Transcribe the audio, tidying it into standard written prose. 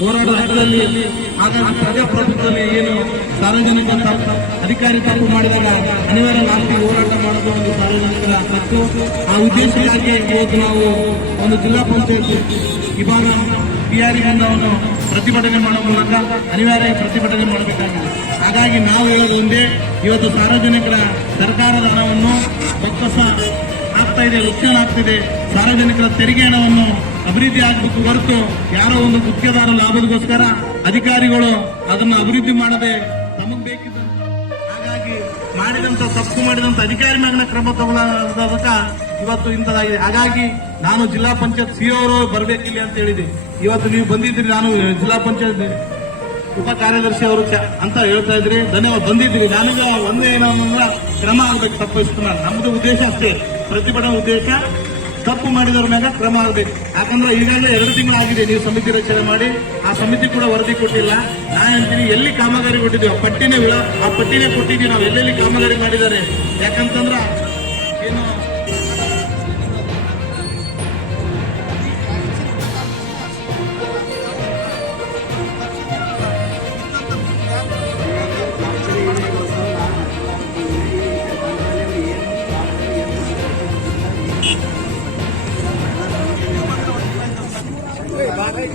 ಹೋರಾಟದಲ್ಲಿ ಹಾಗಾಗಿ ಪ್ರಜಾಪ್ರಭುತ್ವದಲ್ಲಿ ಏನು ಸಾರ್ವಜನಿಕ ಅಧಿಕಾರಿ ತಪ್ಪು ಮಾಡಿದಾಗ ಅನಿವಾರ್ಯ ಆಸ್ತಿ ಹೋರಾಟ ಮಾಡೋದು ಒಂದು ಸಾರ್ವಜನಿಕರ ಹಕ್ಕು. ಆ ಉದ್ದೇಶಕ್ಕಾಗಿ ಇವತ್ತು ನಾವು ಒಂದು ಜಿಲ್ಲಾ ಪಂಚಾಯತ್ ವಿಭಾಗ ಪಿಆರ್ಇ ಬಂಧವನ್ನು ಪ್ರತಿಭಟನೆ ಮಾಡುವ ಮೂಲಕ ಅನಿವಾರ್ಯ ಪ್ರತಿಭಟನೆ ಮಾಡಬೇಕಾಗಿದೆ. ಹಾಗಾಗಿ ನಾವು ಹೇಳೋದು ಒಂದೇ, ಇವತ್ತು ಸಾರ್ವಜನಿಕರ ಸರ್ಕಾರದ ಹಣವನ್ನು ಬೊಕ್ಕಸ ಆಗ್ತಾ ಇದೆ, ಲುಕ್ಷಣ ಆಗ್ತಿದೆ. ಸಾರ್ವಜನಿಕರ ತೆರಿಗೆ ಹಣವನ್ನು ಅಭಿವೃದ್ಧಿ ಆಗಬೇಕು ಹೊರತು ಯಾರೋ ಒಂದು ಗುತ್ತಿಗೆದಾರ ಲಾಭದಗೋಸ್ಕರ ಅಧಿಕಾರಿಗಳು ಅದನ್ನು ಅಭಿವೃದ್ಧಿ ಮಾಡದೆ ತಮಗೆ ಬೇಕಿದ್ದಂತ ಹಾಗಾಗಿ ಮಾಡಿದಂತ ತಪ್ಪು ಮಾಡಿದಂತ ಅಧಿಕಾರಿ ಮ್ಯಾಗಿನ ಕ್ರಮ ತಗೊಳ್ಳೋದಕ್ಕ ಇವತ್ತು ಇಂಥದ್ದಾಗಿದೆ. ಹಾಗಾಗಿ ನಾನು ಜಿಲ್ಲಾ ಪಂಚಾಯತ್ ಸಿಒ ಅವರು ಬರಬೇಕಿಲ್ಲ ಅಂತ ಹೇಳಿದೆ. ಇವತ್ತು ನೀವು ಬಂದಿದ್ರಿ, ನಾನು ಜಿಲ್ಲಾ ಪಂಚಾಯತ್ ಉಪ ಕಾರ್ಯದರ್ಶಿ ಅವರು ಅಂತ ಹೇಳ್ತಾ ಇದ್ರಿ, ಧನ್ಯವಾದ. ಬಂದಿದ್ರಿ, ನನಗೆ ಒಂದೇ ಏನಂದ್ರೆ ಕ್ರಮ ಆಗ್ಬೇಕು ತಪ್ಪಿಸ್ತು. ನಮ್ದು ಉದ್ದೇಶ ಅಷ್ಟೇ, ಪ್ರತಿಭಟನಾ ಉದ್ದೇಶ ತಪ್ಪು ಮಾಡಿದವ್ರ ಮ್ಯಾಗ ಕ್ರಮ ಆಗಬೇಕು. ಯಾಕಂದ್ರೆ ಈಗಾಗಲೇ 2 ತಿಂಗಳಾಗಿದೆ ನೀವು ಸಮಿತಿ ರಚನೆ ಮಾಡಿ, ಆ ಸಮಿತಿ ಕೂಡ ವರದಿ ಕೊಟ್ಟಿಲ್ಲ. ನಾ ಹೇಳ್ತೀನಿ, ಎಲ್ಲಿ ಕಾಮಗಾರಿ ಕೊಟ್ಟಿದ್ದೀವಿ ಆ ಪಟ್ಟಿನೇ ಕೊಟ್ಟಿದ್ದೀವಿ ನಾವು, ಎಲ್ಲೆಲ್ಲಿ ಕಾಮಗಾರಿ ಮಾಡಿದ್ದಾರೆ. ಯಾಕಂತಂದ್ರ ಏನು Bye.